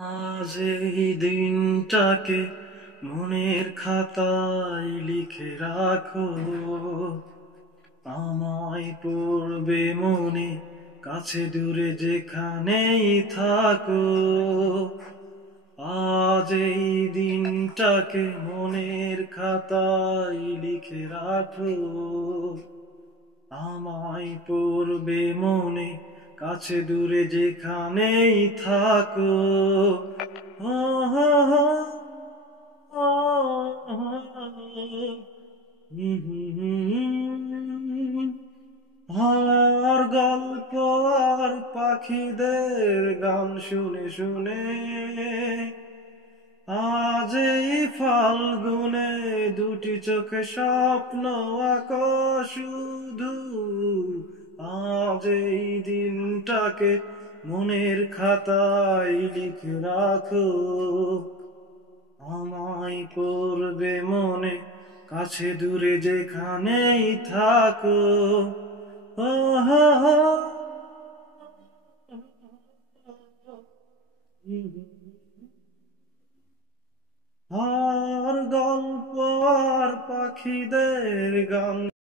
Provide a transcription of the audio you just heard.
আজ এই দিনটাকে মনের খাতায় লিখে রাখো, আমায় পড়বে মনে, কাছে দূরে যেখানেই থাকো। আজ এই দিনটাকে মনের খাতায় লিখে রাখো, আমায় পড়বে মনে, কাছে দূরে যেখানেই থাকো। ও হো হো, ও আর গল্প আর পাখিদের গান শুনে শুনে আজ এই ফাল্গুনে দুটি চোখে স্বপ্ন আঁকো শুধু। আজ এই দিনটাকে মনের খাতায় লিখে রাখো, আমায় করবে মনে, কাছে দূরে যেখানেই থাকো। ও হো হো, আর গল্প আর পাখিদের গান